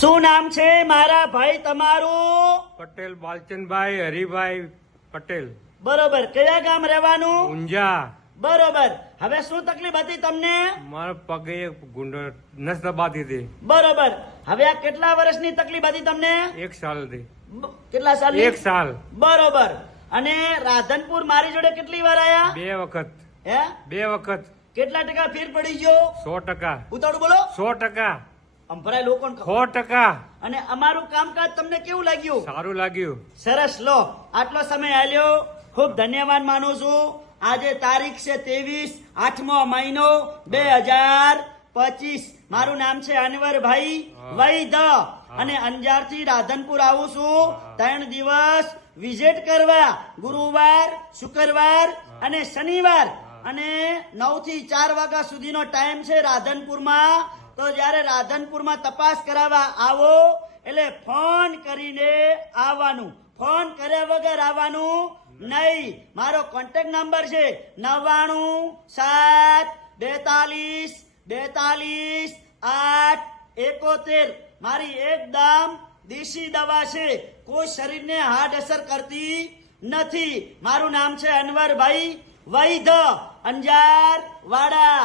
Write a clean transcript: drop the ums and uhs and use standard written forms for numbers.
શું નામ છે મારા ભાઈ તમારું? પટેલ બાલચંદભાઈ હરિભાઈ પટેલ, બરોબર. કયા ગામ રહેવાનું? ઊંઝા. બરોબર. હવે શું તકલીફ હતી તમને? મારા પગે નસ દબાતી હતી. બરોબર. હવે આ કેટલા વર્ષની તકલીફ હતી તમને? 1 સાલ થી. કેટલા સાલ? 1 સાલ. બરોબર. અને રાધનપુર મારી જોડે કેટલી વાર આયા? 2 વખત. હે? 2 વખત. કેટલા ટકા ફેર પડી ગયો? 100%. ઉતાળું બોલો. 100%. અંભરાય લોકો 100%. અને અમારું કામકાજ તમને કેવું લાગ્યું? સારું લાગ્યું. સરસ. લો, આટલો સમય આલ્યો, ખૂબ ધન્યવાદ માનું છું. આજે તારીખ છે 23, 8મો મહિનો 2025. મારું નામ છે અનવરભાઈ વૈદ અને અંજાર થી રાધનપુર આવું છું 3 દિવસ વિઝિટ કરવા. ગુરુવાર, શુક્રવાર અને શનિવાર, અને 9 થી 4 વાગ્યા સુધીનો ટાઈમ છે રાધનપુરમાં. તો જયારે રાધનપુરમાં તપાસ કરાવવા આવો એટલે ફોન કરીને આવવાનું, ફોન કર્યા વગર આવવાનું નહીં. મારો કોન્ટેક્ટ નંબર છે 9972422871. મારી એકદમ દેશી દવા છે, કોઈ શરીરને હાર્ડ અસર કરતી નથી. મારું નામ છે અનવરભાઈ વૈદ, અંજાર વાડા.